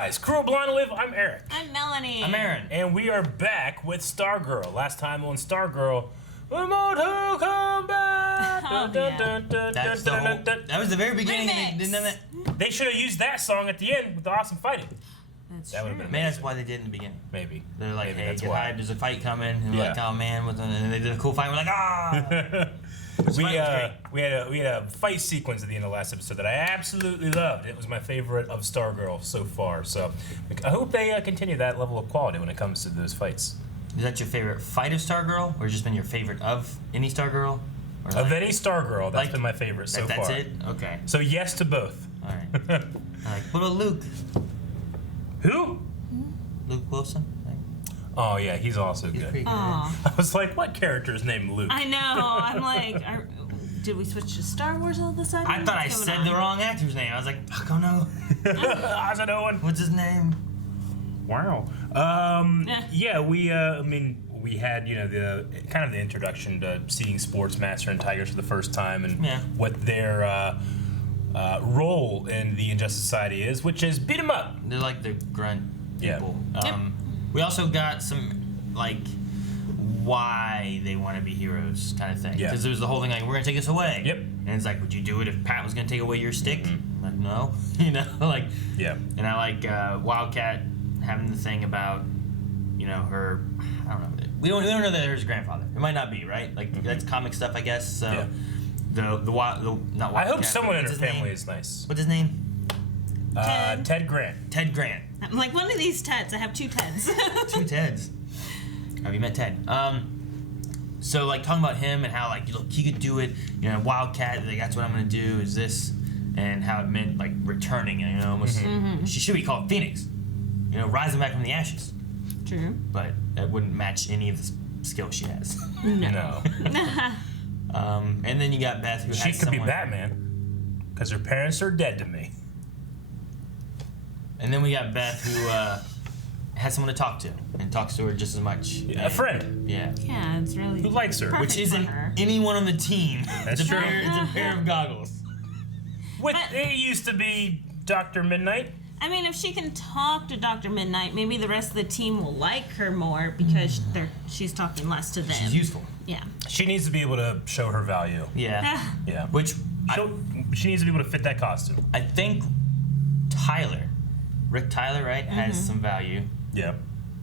guys, Crew of Blind Live, I'm Eric. I'm Melanie. I'm Aaron. And we are back with Stargirl. Last time on Stargirl, we're more to come back. Oh, That was the very beginning. They should have used that song at the end with the awesome fighting. That's That true. would've been Man, that's why they did in the beginning. Maybe. They're like, Maybe hey, that's get why. hyped, there's a fight coming. And we're Yeah. like, oh man, and then they did a cool fight. We're like, ah. we had a fight sequence at the end of the last episode that I absolutely loved. It was my favorite of Stargirl so far. So I hope they continue that level of quality when it comes to those fights. Is that your favorite fight of Stargirl, or just been your favorite of any Stargirl? Or Of any Stargirl, that's been my favorite so that's far. it? Okay. So yes to both. All right. What about Luke? Who? Luke Wilson? Oh yeah, he's also He's good. pretty good. Aw. I was like, what character is named Luke? I know. I'm like, did we switch to Star Wars all of a sudden? I thought I What's said going the on? wrong actor's name. I was like, I don't know. How's it doing? What's his name? Wow. Yeah, we had the kind of the introduction to seeing Sportsmaster and Tigers for the first time and what their role in the Injustice Society is, which is beat 'em up. They're like the grunt people. Yeah. We also got some like why they want to be heroes kind of thing. Yeah. Because there was the whole thing like, we're gonna take this away. Yep. And it's like, would you do it if Pat was gonna take away your stick? I'm like, no. Like. Yeah. And I like Wildcat having the thing about, her. I don't know. We don't know that his grandfather. It might not be, right? Like that's comic stuff, I guess. So Yeah. the not Wildcat. I hope someone in her what's his family name? is nice. What's his name? Ted Grant. Ted Grant. I'm like, one of these Teds. I have two Teds. Two Teds. Have you met Ted? So like talking about him and how like look he could do it, Wildcat. Like that's what I'm gonna do is this, and how it meant like returning. Almost she should be called Phoenix. Rising back from the ashes. True. But that wouldn't match any of the skills she has. No. And then you got Beth who She has could be someone- Batman, because her parents are dead to me. And then we got Beth who has someone to talk to and talks to her just as much. Yeah, a friend Yeah. Yeah, it's really. who likes her. Perfect Which isn't for her. anyone on the team. That's it's true. It's a pair of goggles. It used to be Dr. Midnight. I mean, if she can talk to Dr. Midnight, maybe the rest of the team will like her more because she's talking less to them. She's useful. Yeah. She needs to be able to show her value. Yeah. Yeah. Which She needs to be able to fit that costume. I think Rick Tyler, right, has some value. Yeah.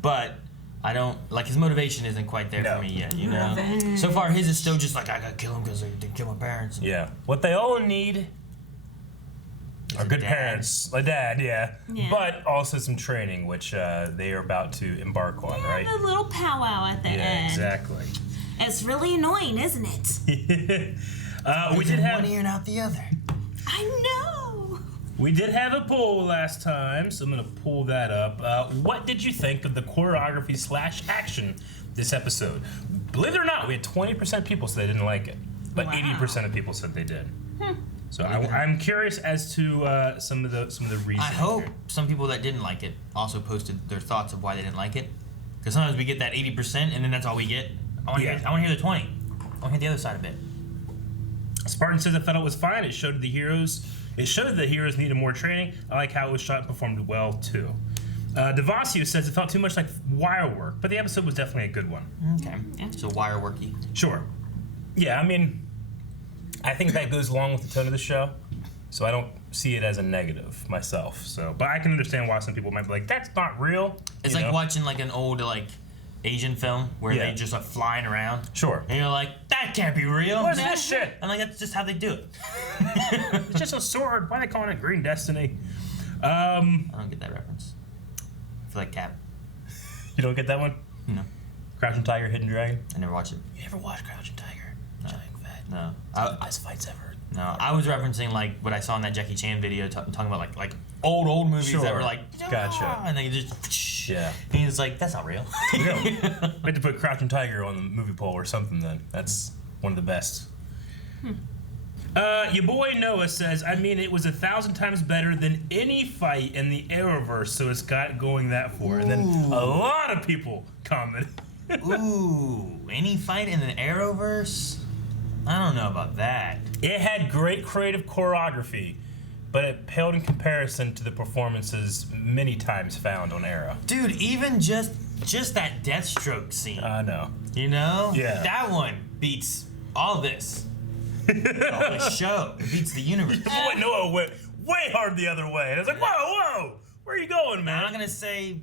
But I don't like his motivation isn't quite there No. for me yet. So far his is still just like I gotta kill him because they kill my parents. Yeah. What they all need are a good dad. parents. A dad, yeah. Yeah. But also some training, which they are about to embark on, right? A little powwow at the Yeah, end. exactly. It's really annoying, isn't it? We did have one ear and out the other. I know. We did have a poll last time, so I'm going to pull that up. What did you think of the choreography / action this episode? Believe it or not, we had 20% people say they didn't like it, but Wow. 80% of people said they did. So I'm curious as to some of the reasons. I hope some people that didn't like it also posted their thoughts of why they didn't like it. Because sometimes we get that 80% and then that's all we get. I want to hear the 20. I want to hear the other side of it. Spartan says I thought it was fine. It showed the heroes needed more training. I like how it was shot and performed well too. Devasio says it felt too much like wire work, but the episode was definitely a good one. Okay. Yeah. So wire worky. Sure. Yeah, I mean, I think that goes along with the tone of the show, so I don't see it as a negative myself. So, but I can understand why some people might be like, "That's not real." It's like watching like an old like Asian film where Yeah. they just like flying around. Sure. And you're like, that can't be real. What's this shit? I'm like, that's just how they do it. It's just a sword. Why are they calling it Green Destiny? I don't get that reference. I feel like Cap. You don't get that one? No. Crouching Tiger, Hidden Dragon. I never watched it. You never watched Crouching Tiger? Giant fat. No. The best fights ever. No, I was referencing like what I saw in that Jackie Chan video talking about like old movies that Sure. were like Gotcha. and they just Yeah. And he's like, that's not real. Yeah. We had to put Crouching Tiger on the movie poll or something then. That's one of the best. Your boy Noah says, I mean, it was 1,000 times better than any fight in the Arrowverse, so it's got going that for. And then a lot of people commented. Ooh, any fight in the Arrowverse? I don't know about that. It had great creative choreography, but it paled in comparison to the performances many times found on Arrow. Dude, even just that Deathstroke scene. I know. You know? Yeah. That one beats all this. The show. It beats the universe. Boy, Noah went way hard the other way. And I was like, whoa, where are you going, man? I'm not gonna say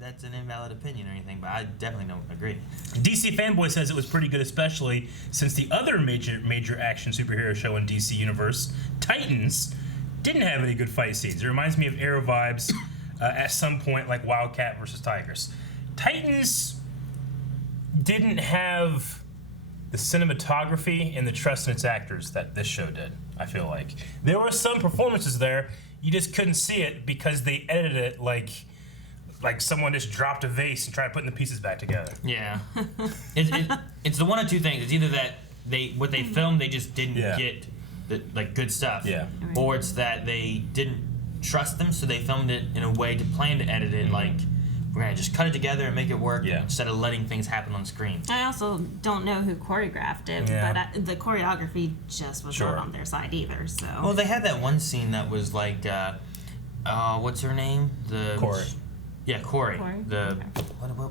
that's an invalid opinion or anything, but I definitely don't agree. DC Fanboy says it was pretty good, especially since the other major action superhero show in DC Universe, Titans, didn't have any good fight scenes. It reminds me of Arrow vibes at some point, like Wildcat versus Tigers. Titans didn't have the cinematography and the trust in its actors that this show did, I feel like. There were some performances there, you just couldn't see it because they edited it like someone just dropped a vase and tried to put the pieces back together. Yeah. It's the one of two things. It's either that what they filmed, they just didn't get the good stuff. Yeah. Or it's that they didn't trust them, so they filmed it in a way to plan to edit it like, we're going to just cut it together and make it work instead of letting things happen on screen. I also don't know who choreographed it, but the choreography just was not on their side either. So. Well, they had that one scene that was like, what's her name? Corey. Yeah, Corey. The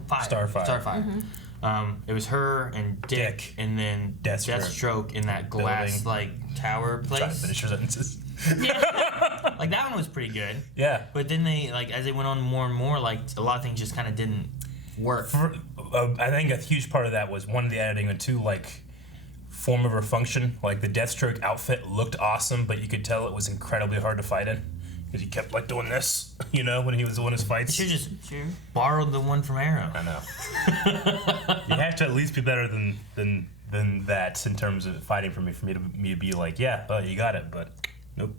Starfire. Mm-hmm. It was her and Dick. And then Deathstroke in that glass tower place. Trying to finish your sentences. Like that one was pretty good. Yeah. But then they as they went on more and more, a lot of things just kind of didn't work. I think a huge part of that was one, the editing, and two, form over function. Like the Deathstroke outfit looked awesome, but you could tell it was incredibly hard to fight in. Because he kept doing this, when he was doing his fights. You should just borrowed the one from Arrow. I know. You have to at least be better than that in terms of fighting for me to be like, yeah, well, you got it, but nope.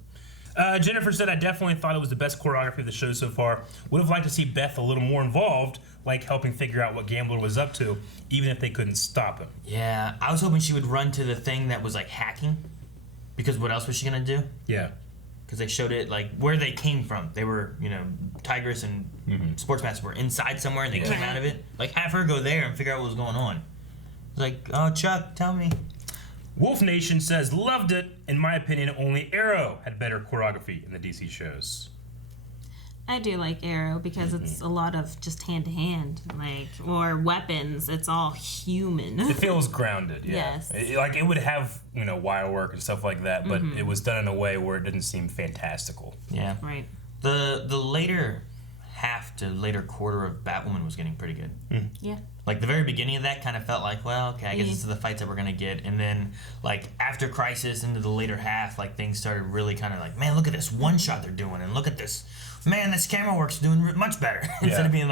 Jennifer said, I definitely thought it was the best choreography of the show so far. Would have liked to see Beth a little more involved, helping figure out what Gambler was up to, even if they couldn't stop him. Yeah, I was hoping she would run to the thing that was hacking, because what else was she gonna do? Yeah. Because they showed it where they came from. They were, Tigress and Sportsmaster were inside somewhere and they came out of it. Have her go there and figure out what was going on. It's oh, Chuck, tell me. Wolf Nation says, loved it. In my opinion, only Arrow had better choreography in the DC shows. I do like Arrow because it's a lot of just hand to hand, or weapons. It's all human. It feels grounded, yeah. Yes. It would have, wire work and stuff like that, but it was done in a way where it didn't seem fantastical. Yeah. Right. The later half to later quarter of Batwoman was getting pretty good. Mm. Yeah. The very beginning of that kind of felt well, okay, I guess this is the fights that we're gonna get, and then after Crisis into the later half, things started really kind of man, look at this one shot they're doing, and look at this, man, this camera work's doing much better instead of being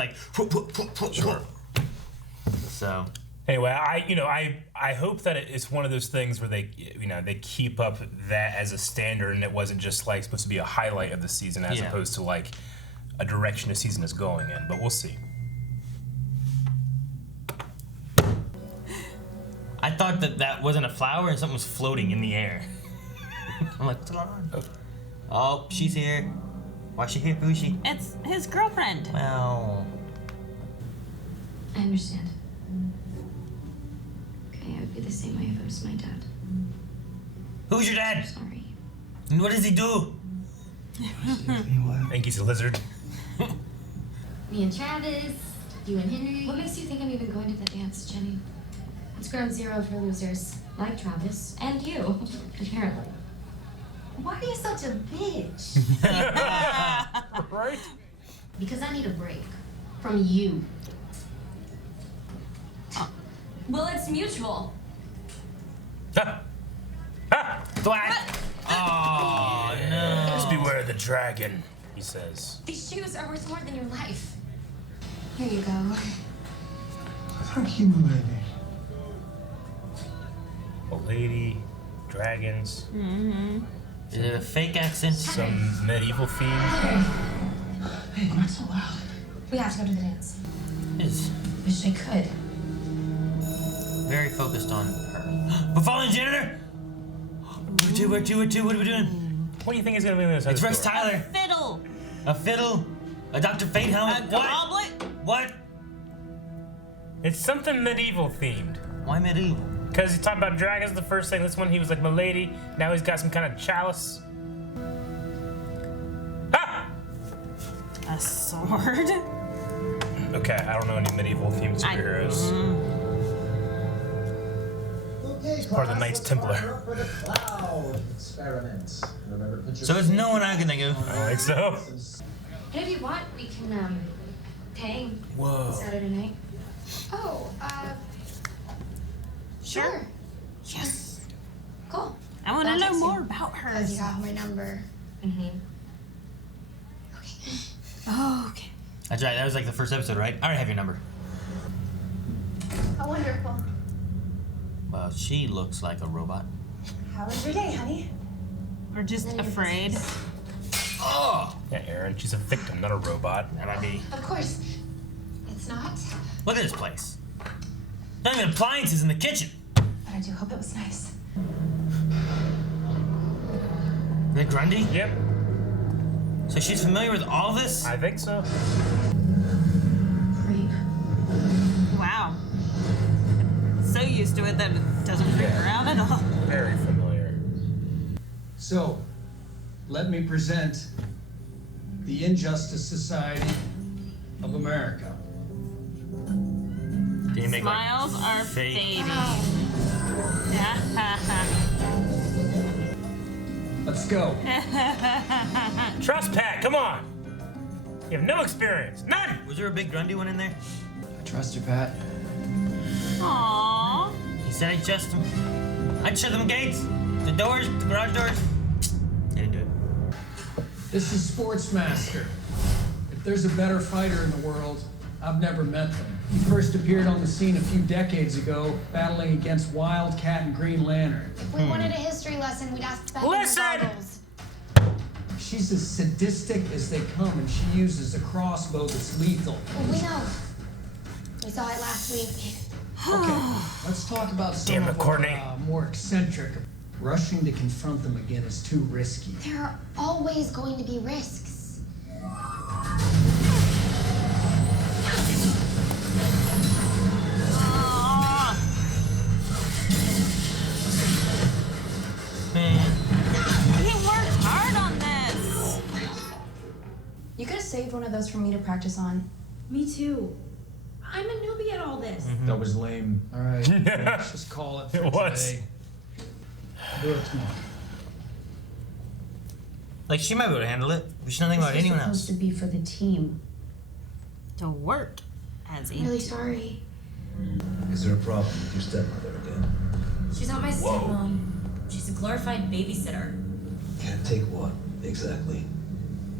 Sure. So. Anyway, I hope that it's one of those things where they keep up that as a standard, and it wasn't just supposed to be a highlight of the season as opposed to a direction the season is going in. But we'll see. I thought that wasn't a flower and something was floating in the air. I'm what's going on? Oh, she's here. Why's she here, Bushi? It's his girlfriend. Well. I understand. Okay, I would be the same way if it was my dad. Who's your dad? Sorry. And what does he do? I think he's a lizard. Me and Travis, you and Henry. What makes you think I'm even going to the dance, Jenny? It's ground zero for losers, like Travis and you, apparently. Why are you such a bitch? Right? Because I need a break from you. Well, it's mutual. Ha! Ha! What? Oh, no. Just beware the dragon, he says. These shoes are worth more than your life. Here you go. Thank you, my lady. Old lady, dragons. Mm-hmm. Is it a fake accent? Some medieval theme. Hey, not so loud. We have to go to the dance. It's Wish I could. very focused on her. We're following the janitor? Where to? What are we doing? What do you think is going to be in this? It's Rex Tyler. Fiddle. A fiddle? A Dr. Fate helmet? A goblet. What? It's something medieval themed. Why medieval? Because he's talking about dragons the first thing. This one he was like, my lady. Now he's got some kind of chalice. A sword? Okay, I don't know any medieval themed superheroes. Okay, part of the Knights let's Templar. fire up for the cloud experiment. Remember, put your So there's no one I can think of. I don't think so. And if you want, we can hang Whoa. Saturday night. Oh, sure. Yes. Cool. I want to I'll know text you. more about her. Because you have my number. Mm-hmm. Oh, okay. That's right. That was like the first episode, right? I already have your number. How wonderful. Well, she looks like a robot. How was your day, honey? Or just afraid. Oh! Yeah, Aaron, she's a victim, not a robot. That might be. Of course. It's not. Look at this place. Not even appliances in the kitchen. But I do hope it was nice. The Grundy? Yep, So she's familiar with all this? I think so. Creep. Wow. So used to it that it doesn't freak her out at all. Very familiar. So, let me present the Injustice Society of America. Can you make Smiles like are fake? fading. Let's go. Trust Pat, come on! You have no experience. None! Was there a big Grundy one in there? I trust you, Pat. Aww. He said I'd trust him. I'd shut them gates, the doors, the garage doors. They didn't do it. This is Sportsmaster. If there's a better fighter in the world, I've never met them. He first appeared on the scene a few decades ago, battling against Wildcat and Green Lantern. If we wanted a history lesson, we'd ask Beth Listen! and her goggles. She's as sadistic as they come, and she uses a crossbow that's lethal. Well, we know. We saw it last week. Okay, let's talk about some Damn it, of Courtney. our more eccentric. Rushing to confront them again is too risky. There are always going to be risks. Aww. Man, He worked hard on this. You could have saved one of those for me to practice on. Me too. I'm a newbie at all this. That was lame. All right, let's just call it for It was. today. Do it tomorrow. like she might be able to handle it. But she's not thinking about anyone else. Supposed to be for the team. To work as I'm really a. sorry. Is there a problem with your stepmother again? She's not my stepmom. She's a glorified babysitter. Can't take what, exactly?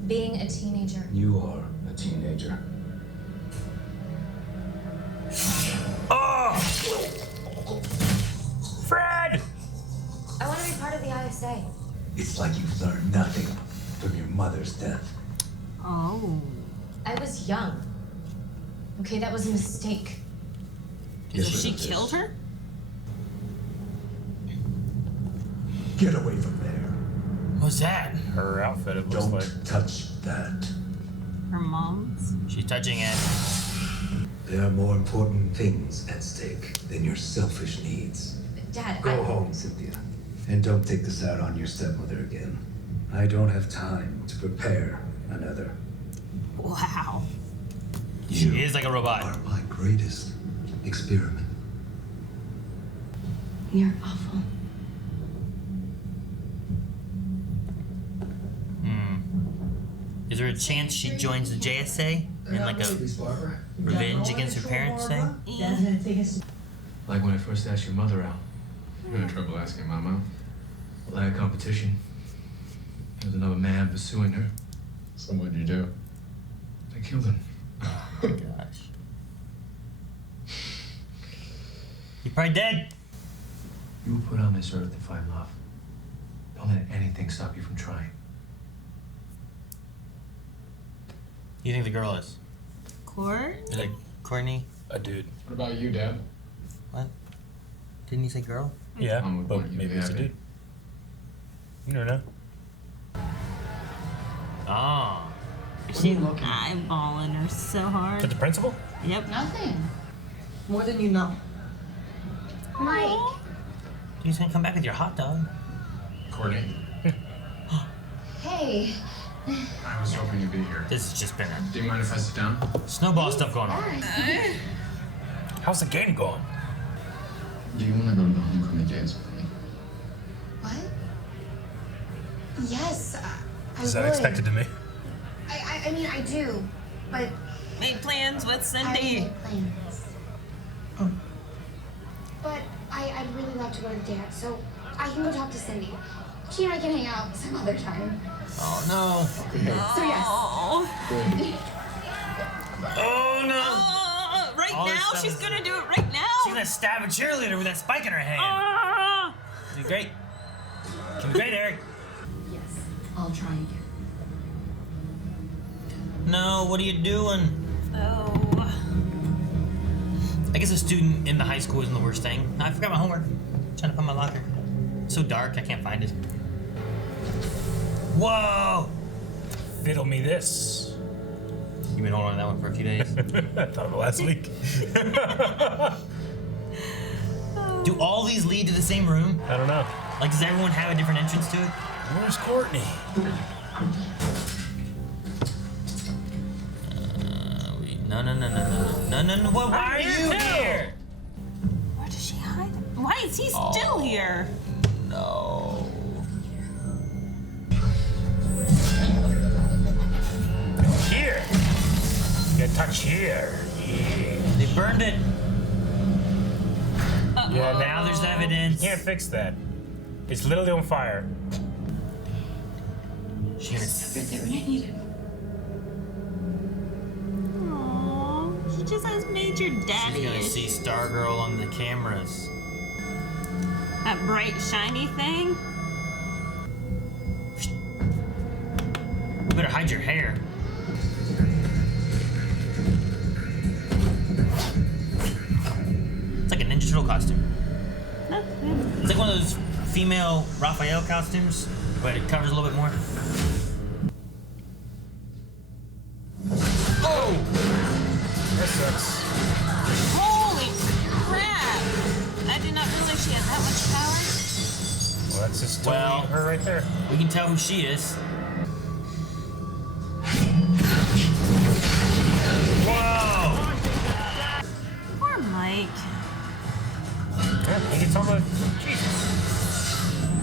Being a teenager. You are a teenager. Oh! Fred! I want to be part of the ISA. It's like you've learned nothing from your mother's death. Oh. I was young. Okay, that was a mistake. Yes, So she it is. killed her? Get away from there. What's that? Her outfit, it looks Don't like. touch that. Her mom's? She's touching it. There are more important things at stake than your selfish needs. Dad, Go home, Cynthia. And don't take this out on your stepmother again. I don't have time to prepare another. Wow. She You is like a robot. are my greatest experiment. You're awful. Is there a chance she joins the JSA in like a Barbara. revenge against her parents thing? Like when I first asked your mother out. You had trouble asking Mama. Like a competition. There was another man pursuing her. So what'd you do? I killed him. Oh my gosh. You're probably dead. You were put on this earth to find love. Don't let anything stop you from trying. Who do you think the girl is? Court? Is it Courtney? A dude. What about you, Dad? What? Didn't you say girl? Yeah, I'm but with you, maybe it's a Abby. dude. You never know. Oh. She's eyeballing her so hard. To the principal? Yep. Nothing. More than you know. Mike. You're just gonna come back with your hot dog. Courtney. Hey, I was hoping you'd be here. This has just been a Do you mind if I sit down? snowball stuff going on. How's the game going? Do you want to go to the homecoming dance with me? What? Yes, I Is would. that expected to me? I mean, I do, but Made plans with I Cindy. made plans. But I'd really like to go to the dance, so I can go talk to Cindy. She and I can hang out some other time. Oh no. So yes. Oh no. Right All this now? stuff She's is- gonna do it right now? She's gonna stab a cheerleader with that spike in her hand. Ah! Do great. Do great, Eric. Yes, I'll try again. No, what are you doing? Oh. I guess a student in the high school isn't the worst thing. I forgot my homework. Trying to find my locker. It's so dark, I can't find it. Whoa! Fiddle me this. You've been holding on to that one for a few days. I thought of it last week. Do all these lead to the same room? I don't know. Like, does everyone have a different entrance to it? Where's Courtney? No. Why are you here? Where does she hide? Why is he still here? No. Here. Get touch here. Yeah. They burned it. Yeah, Now there's evidence. Can't fix that. It's literally on fire. She's gonna Right there when I need him. Aww, he just has major daddy She's gonna see Stargirl on the cameras. That bright, shiny thing? You better hide your hair. It's like a Ninja Turtle costume. It's like one of those female Raphael costumes, but it covers a little bit more. Oh! That sucks. Holy crap! I did not realize she had that much power. Well, that's just Well- her right there. We can tell who she is. Whoa! Poor Mike. Yeah, he gets all the. Jesus.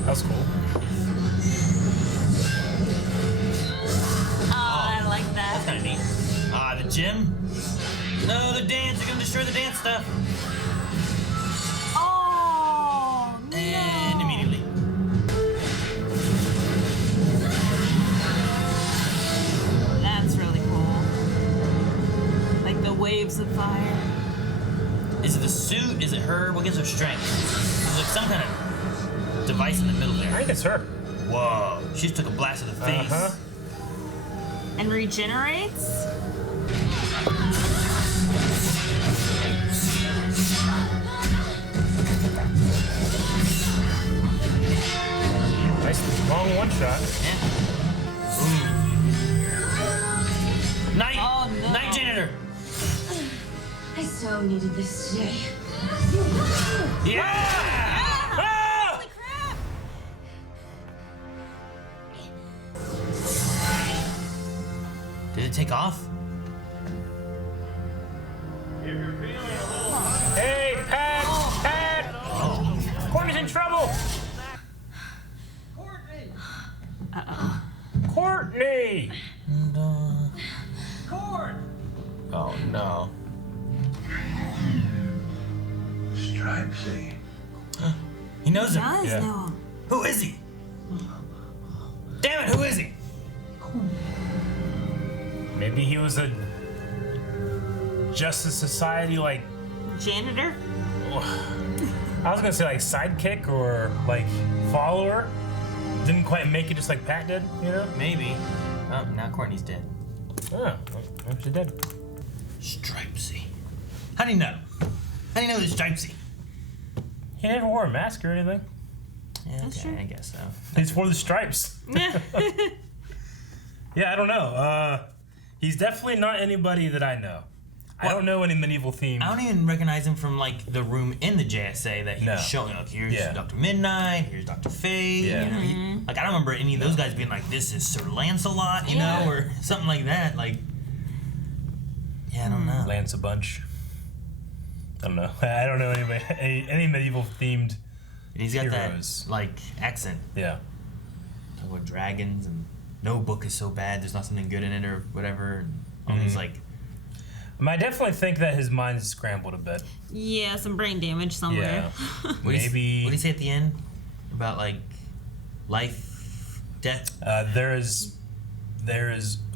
That was cool. Oh, I like That's that. kind of neat. The gym? No, the dance. They're gonna destroy the dance stuff. Oh, And no. immediately. That's really cool. Like the waves of fire. Is it the suit? Is it her? What gives her strength? There's like some kind of device in the middle I there. think it's her. Whoa. She just took a blast to the face. Uh-huh. And regenerates? Nice long one shot. Yeah. Ooh. Night! Oh, no. Night janitor! I so needed this today. Yeah! Ah! Holy crap! Did it take off? Hey, Pat! Pat! Courtney's in trouble! Uh-oh. Courtney! Oh no. Stripesy. He knows him. Does Yeah. know him. Who is he? Damn it, who is he? Maybe he was a Justice Society, like, Janitor? I was gonna say like sidekick or like follower. Didn't quite make it just like Pat did, you know? Maybe. Oh, now Courtney's dead. Oh, maybe she did. Stripesy. How do you know? How do you know this Stripesy? He never wore a mask or anything. Yeah, That's okay, true. I guess so. He just wore the stripes. Yeah. Yeah, I don't know. He's definitely not anybody that I know. I don't know any medieval themed. I don't even recognize him from like the room in the JSA that he was showing. Like, here's Dr. Midnight, here's Dr. Fate. You know, like I don't remember any of those guys being like, "This is Sir Lancelot," you know, or something like that. Like, I don't know. Lance a bunch. I don't know. I don't know any medieval themed. He's got heroes. that like accent. Yeah. Talk about dragons and no book is so bad. There's not something good in it or whatever. And he's like. I definitely think that his mind's scrambled a bit. Yeah, some brain damage somewhere. Yeah. Maybe. What did he say at the end about like life, death? There is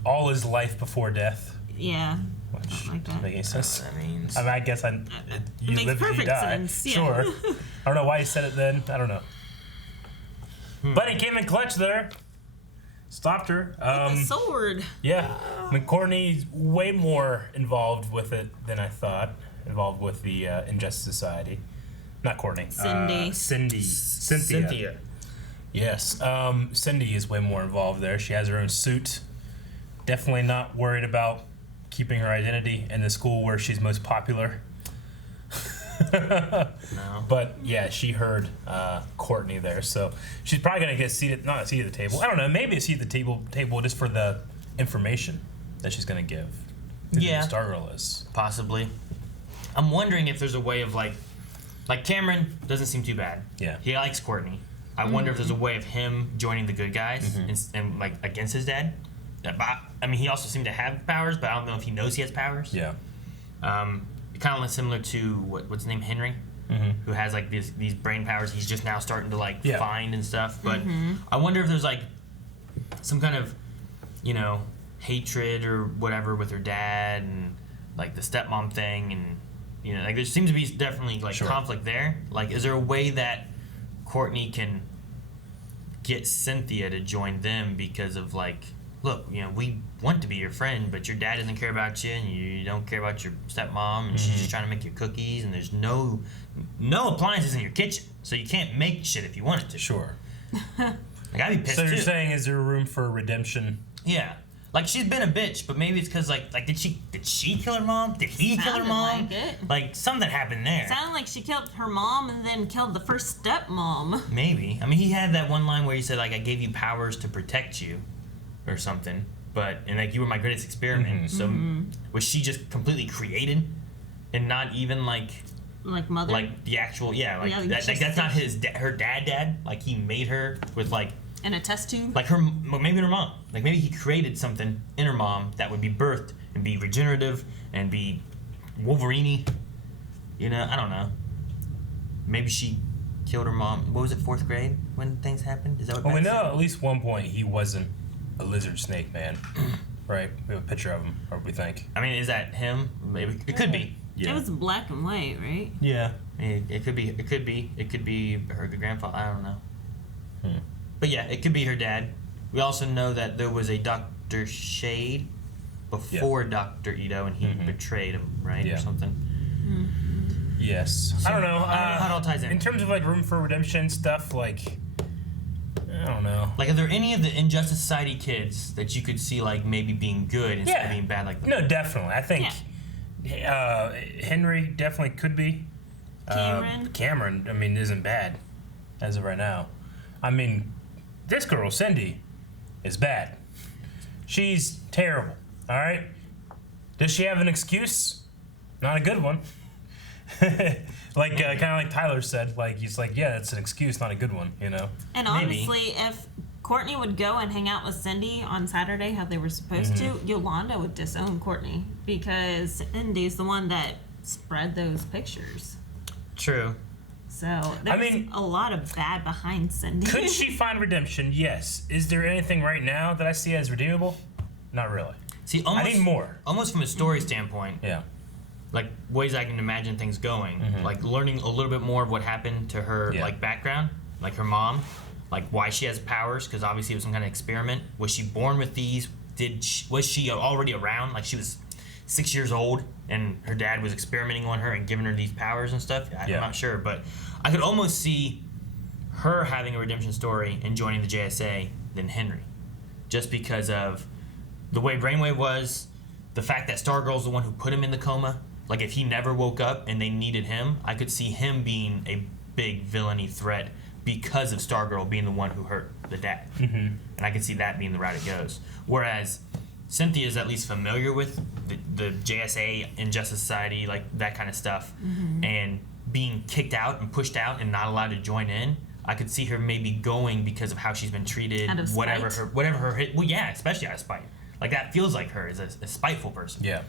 all is life before death. Yeah. Which like doesn't make any sense. That means. I guess you makes live till you perfect die. sense, yeah. Sure. I don't know why he said it then. I don't know. But he came in clutch there. Stopped her. With the sword. Yeah. Courtney's way more involved with it than I thought. Involved with the Injustice Society. Not Courtney. Cindy. Cynthia. Yes. Cindy is way more involved there. She has her own suit. Definitely not worried about keeping her identity in the school where she's most popular. No. But yeah, she heard Courtney there, so she's probably gonna get seated, not a seat at the table. I don't know, maybe a seat at the table just for the information that she's gonna give. Yeah, who Stargirl is possibly. I'm wondering if there's a way of like Cameron doesn't seem too bad. Yeah, he likes Courtney. I wonder if there's a way of him joining the good guys and like against his dad. I mean, he also seemed to have powers, but I don't know if he knows he has powers. Yeah. Kind of similar to what's his name, Henry, who has like these brain powers. He's just now starting to like find and stuff. But I wonder if there's like some kind of, you know, hatred or whatever with her dad and like the stepmom thing, and you know, like there seems to be definitely like conflict there. Like, is there a way that Courtney can get Cynthia to join them because of like, look, you know, we want to be your friend, but your dad doesn't care about you, and you don't care about your stepmom, and she's just trying to make you cookies, and there's no appliances in your kitchen, so you can't make shit if you wanted to. Sure. Like, I'd be pissed So you're too. saying, is there room for redemption? Yeah. Like, she's been a bitch, but maybe it's because like did she kill her mom? Did he kill her mom? Like it. Like, something happened there. Sounded like she killed her mom and then killed the first stepmom. Maybe. I mean, he had that one line where he said like, I gave you powers to protect you, or something. And like, you were my greatest experiment. So was she just completely created, and not even like mother, like the actual that's not her dad. Like, he made her with like in a test tube. Like maybe her mom. Like, maybe he created something in her mom that would be birthed and be regenerative and be Wolverine-y. You know, I don't know. Maybe she killed her mom. What was it, 4th grade when things happened? Is that what? Well, we know at least one point he wasn't a lizard snake man, right? We have a picture of him, or we think. I mean, is that him? Maybe it could be. Yeah. It was black and white, right? Yeah. It could be. It could be her grandfather. I don't know. But yeah, it could be her dad. We also know that there was a Dr. Shade before Dr. Ito, and he betrayed him, right, or something. Yes. So, I don't know. how it all ties in. In terms of like room for redemption stuff, like, I don't know. Like, are there any of the Injustice Society kids that you could see like maybe being good instead of being bad? Like, no, definitely. I think Henry definitely could be. Cameron, I mean, isn't bad as of right now. I mean, this girl, Cindy, is bad. She's terrible, all right? Does she have an excuse? Not a good one. Like, kind of like Tyler said, like, he's like, yeah, that's an excuse, not a good one, you know? And honestly, if Courtney would go and hang out with Cindy on Saturday, how they were supposed to, Yolanda would disown Courtney, because Cindy's the one that spread those pictures. True. So there's a lot of bad behind Cindy. Could she find redemption? Yes. Is there anything right now that I see as redeemable? Not really. See, almost, I need more. Almost from a story standpoint. Yeah. Like, ways I can imagine things going. Like, learning a little bit more of what happened to her, like, background. Like, her mom. Like, why she has powers, because obviously it was some kind of experiment. Was she born with these? Was she already around? Like, she was 6 years old, and her dad was experimenting on her and giving her these powers and stuff? I'm not sure, but I could almost see her having a redemption story and joining the JSA than Henry. Just because of the way Brainwave was, the fact that Stargirl's the one who put him in the coma, like if he never woke up and they needed him, I could see him being a big villainy threat because of Stargirl being the one who hurt the dad. And I could see that being the route it goes. Whereas Cynthia's at least familiar with the JSA, Injustice Society, like that kind of stuff, and being kicked out and pushed out and not allowed to join in. I could see her maybe going because of how she's been treated, Out of spite? whatever her hit. Well, yeah, especially out of spite. Like that feels like her as a spiteful person. Yeah.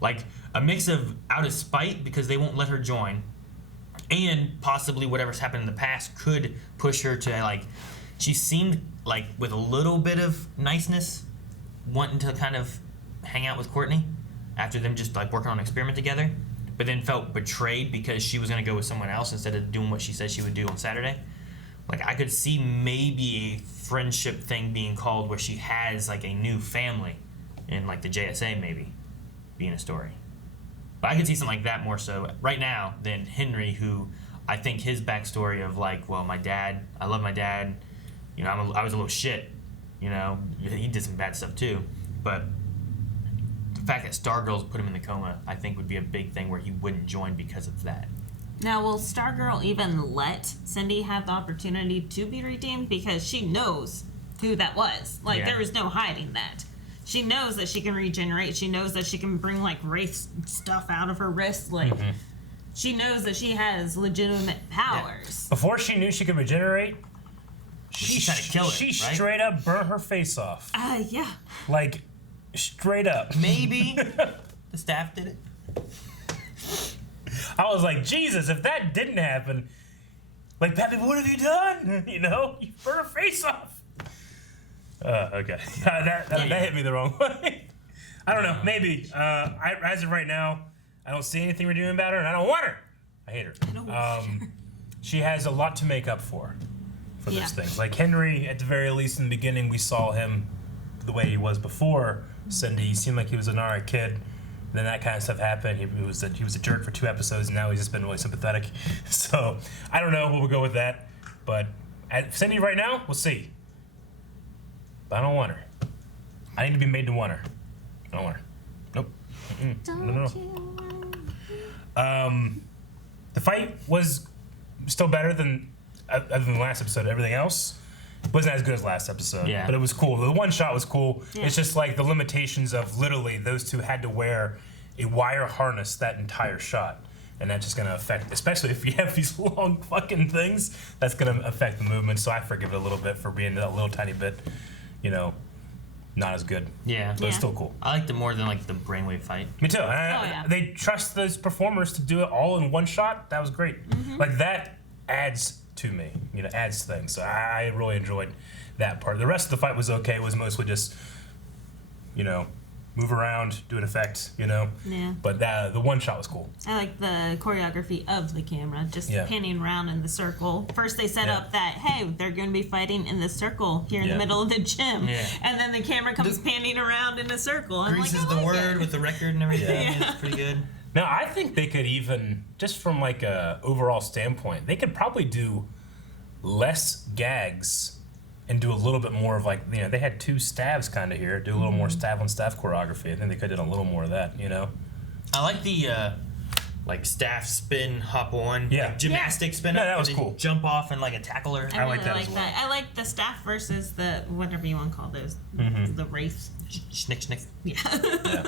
Like a mix of out of spite because they won't let her join, and possibly whatever's happened in the past could push her to like. She seemed like with a little bit of niceness, wanting to kind of hang out with Courtney after them just like working on an experiment together, but then felt betrayed because she was going to go with someone else instead of doing what she said she would do on Saturday. Like I could see maybe a friendship thing being called where she has like a new family in like the JSA maybe being a story. But I could see something like that more so right now than Henry, who I think his backstory of like, well, my dad, I love my dad, you know, I was a little shit, you know, he did some bad stuff too, but the fact that Stargirl's put him in the coma, I think would be a big thing where he wouldn't join because of that. Now, will Stargirl even let Cindy have the opportunity to be redeemed? Because she knows who that was. Like, Yeah. there was no hiding that. She knows that she can regenerate. She knows that she can bring, like, wraith stuff out of her wrist. Like, she knows that she has legitimate powers. Before she knew she could regenerate, She's trying to kill it, she right? straight up burnt her face off. Yeah. Like, straight up. Maybe the staff did it. I was like, Jesus, if that didn't happen, like, Peppy, what have you done? You know, you burnt her face off. Okay. that hit me the wrong way. I don't know, maybe. As of right now, I don't see anything redeeming about her, and I don't want her. I hate her. She has a lot to make up for those things. Like Henry, at the very least in the beginning, we saw him the way he was before Cindy. He seemed like he was an alright kid. Then that kind of stuff happened. He was a jerk for 2 episodes, and now he's just been really sympathetic. So I don't know. We'll go with that. But at Cindy right now, we'll see. But I don't want her. I need to be made to want her. I don't want her. Nope. No. The fight was still better than other than the last episode. Everything else wasn't as good as last episode. Yeah. But it was cool. The one shot was cool. Yeah. It's just like the limitations of literally those two had to wear a wire harness that entire shot. And that's just going to affect, especially if you have these long fucking things, that's going to affect the movement. So I forgive it a little bit for being a little tiny bit, you know, not as good. Yeah. But it's still cool. I liked it more than like the brainwave fight. Me too. Yeah. They trust those performers to do it all in one shot. That was great. Like that adds to me, you know, adds things. So I really enjoyed that part. The rest of the fight was okay. It was mostly just, you know, move around, do an effect, you know. Yeah. But the one shot was cool. I like the choreography of the camera, just panning around in the circle. First they set up that, hey, they're going to be fighting in the circle here in the middle of the gym. Yeah. And then the camera comes panning around in a circle. I'm Grease like, is I the like word it. with the record and everything. Yeah. It's pretty good. Now, I think they could even, just from like a overall standpoint, they could probably do less gags and do a little bit more of like, you know, they had 2 stabs kind of here, do a little more stab on staff choreography. I think they could have done a little more of that, you know? I like the like staff spin, hop on, Yeah. like gymnastic spin. No, up, that was and then cool. Jump off and like a tackle her. I really like that like as well. that. I like the staff versus the, whatever you want to call those, the wraiths. Schnick. Yeah.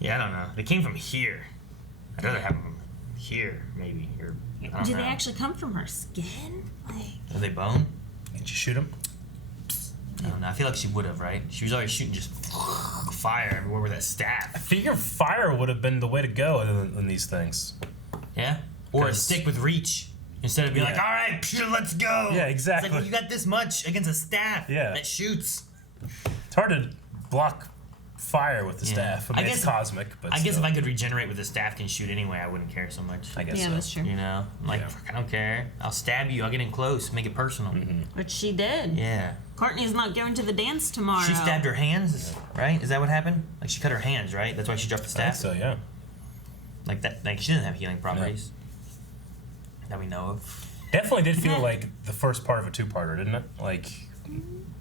Yeah, I don't know. They came from here. I'd rather have them here, maybe. Or I don't Do know. they actually come from her skin? Like, Are they bone? Did you shoot him? I don't know. I feel like she would have, right? She was always shooting just fire everywhere with that I staff. figure fire would have been the way to go than these things. Yeah? Or a 'Cause- stick with reach. Instead of being like, Yeah. all right, let's go. Yeah, It's exactly. like, well, you got this much against a staff Yeah. that shoots. It's hard to block fire with the Yeah. staff. I mean, it's cosmic, but I guess still. if I could regenerate with a staff can shoot anyway, I wouldn't care so much. I guess yeah, so. that's true. You know? I'm like, Yeah. fuck, I don't care. I'll stab you. I'll get in close. Make it personal. Which she did. Yeah. Courtney's not going to the dance tomorrow. She stabbed her hands, right? Is that what happened? Like she cut her hands, right? That's why she dropped the I think staff. so, yeah. Like that. Like she doesn't have healing properties that we know of. Definitely did feel like the first part of a 2-parter, didn't it? Like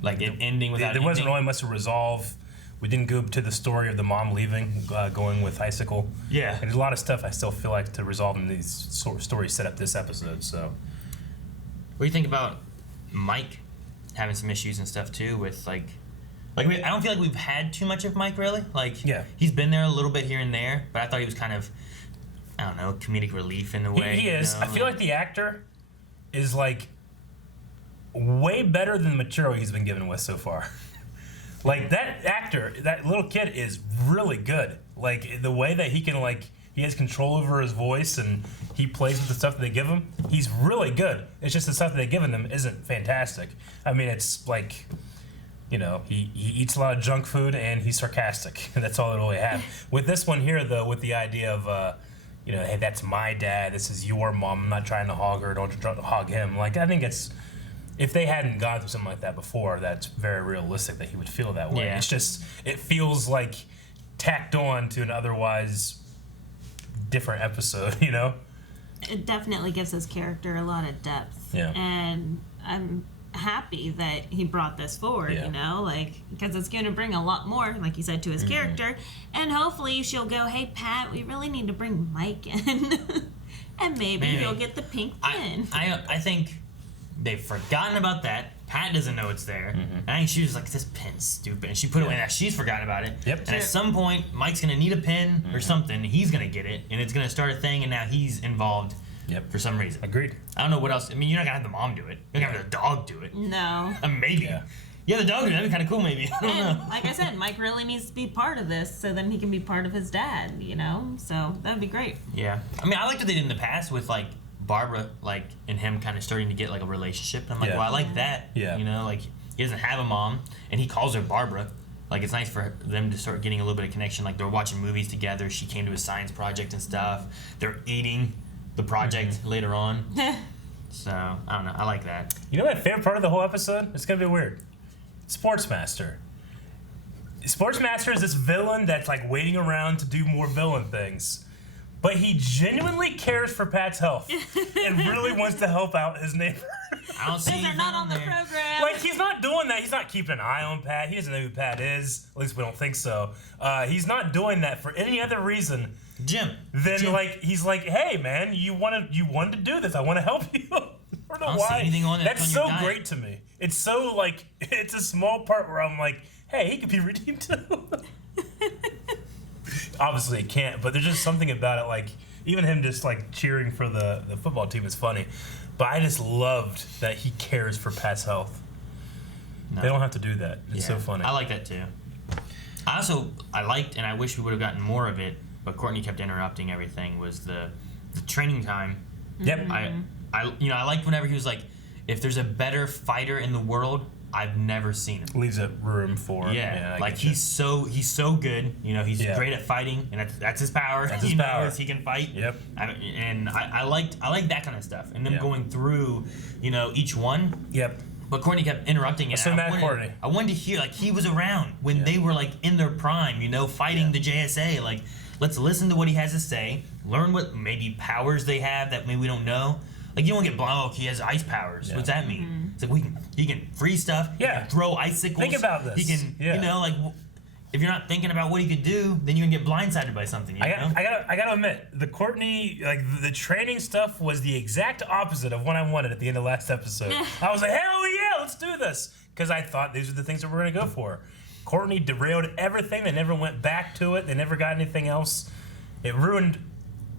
Like it ending without. there wasn't ending. really much to resolve We didn't go to the story of the mom leaving, going with Icicle. Yeah. And there's a lot of stuff I still feel like to resolve in these stories set up this episode. So, what do you think about Mike having some issues and stuff too with I don't feel like we've had too much of Mike really. He's been there a little bit here and there, but I thought he was kind of, I don't know, comedic relief in a way. He is. I feel like the actor is like way better than the material he's been given with so far. Like that actor, that little kid is really good. Like the way that he can he has control over his voice and he plays with the stuff that they give him. He's really good. It's just the stuff that they've given him isn't fantastic. I mean, it's like, he eats a lot of junk food and he's sarcastic. That's all they really have. With this one here, though, with the idea of, hey, that's my dad. This is your mom. I'm not trying to hog her. Don't hog him. I think it's. If they hadn't gone through something like that before, that's very realistic that he would feel that way. Yeah. It's just, it feels like tacked on to an otherwise different episode, It definitely gives his character a lot of depth. Yeah. And I'm happy that he brought this forward, because it's going to bring a lot more, like you said, to his character. And hopefully she'll go, hey, Pat, we really need to bring Mike in. And maybe he'll get the pink pin. I think they've forgotten about that. Pat doesn't know it's there. And I think she was like, this pin's stupid. And she put it away. Now she's forgotten about it. Yep. And at some point, Mike's going to need a pin or something. He's going to get it. And it's going to start a thing. And now he's involved for some reason. Agreed. I don't know what else. I mean, you're not going to have the mom do it. You're not going to have the dog do it. No. Maybe. Yeah, the dog do it. That'd be kind of cool, maybe. I don't know. Like I said, Mike really needs to be part of this so then he can be part of his dad, So that would be great. Yeah. I mean, I liked what they did in the past with, Barbara, and him kind of starting to get, a relationship. And I'm like, well, I like that. Yeah. He doesn't have a mom, and he calls her Barbara. It's nice for them to start getting a little bit of connection. They're watching movies together. She came to his science project and stuff. They're eating the project later on. So, I don't know. I like that. You know my favorite part of the whole episode? It's going to be weird. Sportsmaster. Sportsmaster is this villain that's, waiting around to do more villain things. But he genuinely cares for Pat's health and really wants to help out his neighbor. I don't see they're not on the program. He's not doing that. He's not keeping an eye on Pat. He doesn't know who Pat is. At least we don't think so. He's not doing that for any other reason. Jim. He's like, hey man, you wanted to do this. I want to help you. I don't know why. See anything on That's on so your diet. great to me. It's so it's a small part where I'm like, hey, he could be redeemed too. Obviously it can't, but there's just something about it, even him just cheering for the football team is funny. But I just loved that he cares for Pat's health. No. They don't have to do that. It's so funny. I like that too. I liked, and I wish we would have gotten more of it, but Courtney kept interrupting everything, was the training time. Yep. I liked whenever he was like, if there's a better fighter in the world, I've never seen him. Leaves it room for. He's so good. He's great at fighting, and that's his power. That's his power. He can fight. Yep. I liked that kind of stuff, and them going through, each one. Yep. But Courtney kept interrupting it. So mad Courtney. I wanted to hear he was around when they were in their prime, fighting the JSA. Let's listen to what he has to say. Learn what maybe powers they have that maybe we don't know. You don't get blown. He has ice powers. Yeah. What's that mean? It's he can freeze stuff. Yeah. He can throw icicles. Think about this. He can, if you're not thinking about what he could do, then you're gonna get blindsided by something. I gotta admit, the Courtney, the training stuff was the exact opposite of what I wanted at the end of last episode. I was like, hell yeah, let's do this, because I thought these are the things that we're gonna go for. Courtney derailed everything. They never went back to it. They never got anything else. It ruined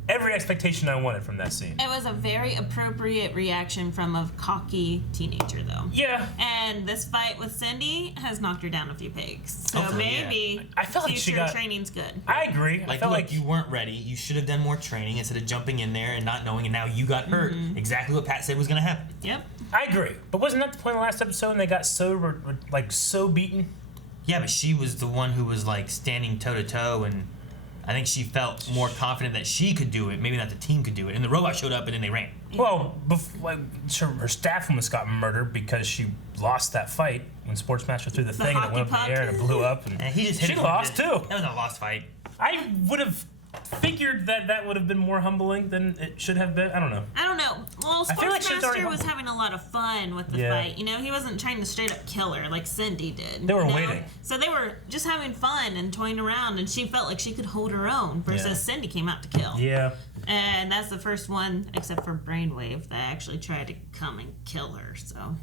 every expectation I wanted from that scene. It was a very appropriate reaction from a cocky teenager, though. Yeah. And this fight with Cindy has knocked her down a few pegs. So maybe I felt like future training's good. I agree. I felt like you weren't ready. You should have done more training instead of jumping in there and not knowing, and now you got hurt. Exactly what Pat said was going to happen. Yep. I agree. But wasn't that the point of the last episode when they got so beaten? Yeah, but she was the one who was standing toe to toe, and I think she felt more confident that she could do it. Maybe not the team could do it. And the robot showed up, and then they ran. Well, her staff almost got murdered because she lost that fight when Sportsmaster threw the thing and it went up in the air and it blew up. And he just hit she lost too. That was a lost fight. I would have figured that would have been more humbling than it should have been. I don't know. Well, I feel like Sportsmaster was having a lot of fun with the fight. You know, he wasn't trying to straight up kill her like Cindy did. They were waiting. So they were just having fun and toying around, and she felt like she could hold her own versus Cindy came out to kill. Yeah. And that's the first one, except for Brainwave, that actually tried to come and kill her. So.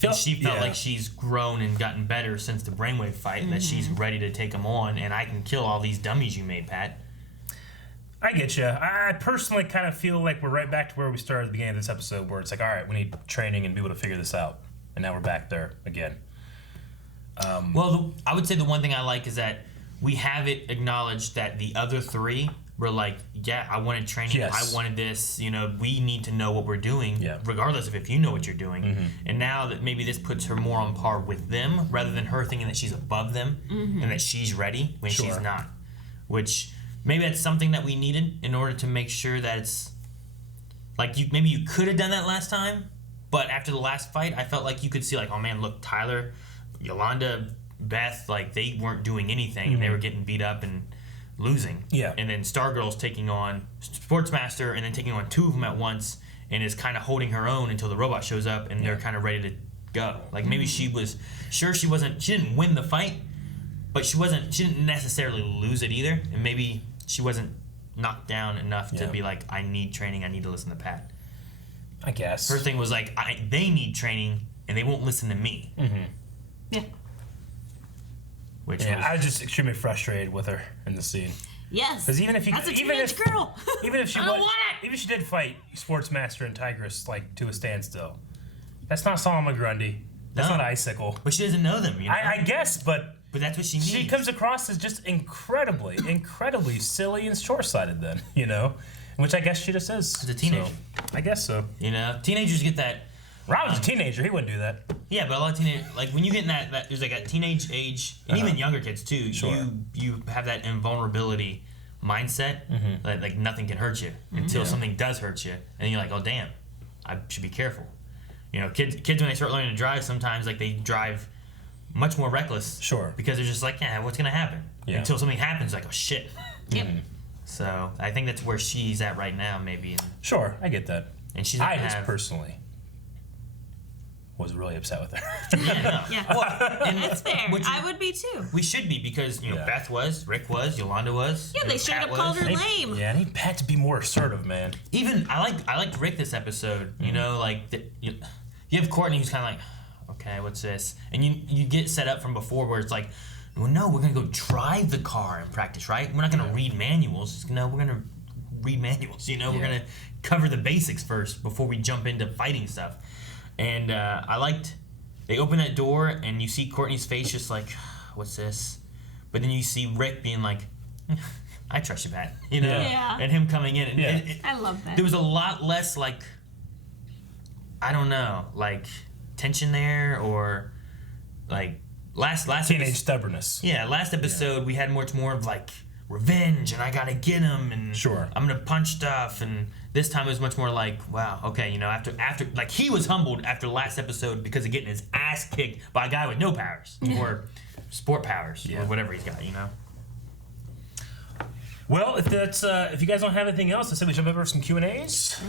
And she felt like she's grown and gotten better since the Brainwave fight, and that she's ready to take him on, and I can kill all these dummies you made, Pat. I get you. I personally kind of feel like we're right back to where we started at the beginning of this episode, where it's like, all right, we need training and be able to figure this out, and now we're back there again. Well, I would say the one thing I like is that we have it acknowledged that the other three were like, yeah, I wanted training, Yes. I wanted this, you know, we need to know what we're doing, regardless of if you know what you're doing. And now that maybe this puts her more on par with them, rather than her thinking that she's above them and that she's ready when she's not. Which, maybe that's something that we needed in order to make sure that it's, like, maybe you could have done that last time, but after the last fight, I felt like you could see, like, oh man, look, Tyler, Yolanda, Beth, like, they weren't doing anything, and they were getting beat up and losing. Yeah. And then Stargirl's taking on Sportsmaster and then taking on two of them at once and is kind of holding her own until the robot shows up and they're kind of ready to go. Like, maybe she was sure she didn't win the fight, but she didn't necessarily lose it either. And maybe she wasn't knocked down enough to be like, I need training, I need to listen to Pat. I guess. Her thing was like, they need training and they won't listen to me. Yeah. I was just extremely frustrated with her in the scene. Yes. Because even if that's a teenage girl. even if she I don't want it. even if she did fight Sportsmaster and Tigress like to a standstill, that's not Solomon Grundy. That's not Icicle. But she doesn't know them. You know? I guess, but that's what she needs. She comes across as just incredibly silly and short-sighted. Then which I guess she just is. She's a teenager. So, I guess so. You know, teenagers get that. Rob was a teenager. He wouldn't do that. Yeah, but a lot of teenagers, like when you get in that there's like a teenage age, and even younger kids too. Sure. You have that invulnerability mindset that like nothing can hurt you until something does hurt you, and you're like, oh damn, I should be careful. You know, kids when they start learning to drive, sometimes like they drive much more reckless. Sure. Because they're just like, yeah, what's gonna happen? Yeah. Until something happens, like, oh shit. Yep. So I think that's where she's at right now, maybe. Sure, I get that. And she's. I just personally was really upset with her. Yeah. Well, and it's fair. I would be too. We should be because Beth was, Rick was, Yolanda was. Yeah, they straight up called her lame. Yeah, I need Pat to be more assertive, man. Even I liked Rick this episode. You know, like you have Courtney who's kind of like, okay, what's this? And you get set up from before where it's like, well, no, we're gonna go drive the car and practice, right? We're not gonna read manuals. No, we're gonna read manuals. You know, we're gonna cover the basics first before we jump into fighting stuff. And I liked, they open that door and you see Courtney's face just like, what's this? But then you see Rick being like, I trust you, Pat. You know? Yeah. And him coming in. And I love that. There was a lot less like, I don't know, like tension there or like last teenage stubbornness. Yeah, last episode we had much more of like revenge and I gotta get him and I'm gonna punch stuff, and this time it was much more like, wow, okay, you know, after like he was humbled after last episode because of getting his ass kicked by a guy with no powers or sport powers or whatever he's got, you know. Well, if you guys don't have anything else, I say we jump over some Q&As.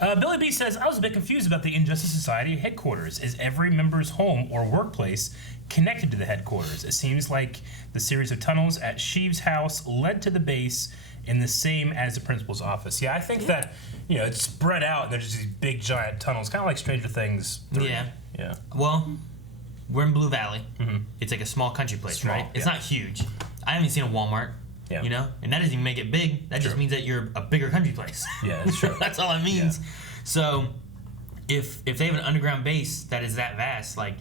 Billy B says, I was a bit confused about the Injustice Society headquarters. Is every member's home or workplace connected to the headquarters? It seems like the series of tunnels at Shiv's house led to the base in the same as the principal's office. Yeah, I think that, it's spread out and there's just these big giant tunnels, kind of like Stranger Things 3. Yeah. Well, we're in Blue Valley. It's like a small country place, right? It's not huge. I haven't seen a Walmart. Yeah. You know, and that doesn't even make it big. That just means that you're a bigger country place. Yeah, that's true. That's all it means. Yeah. So, if they have an underground base that is that vast, like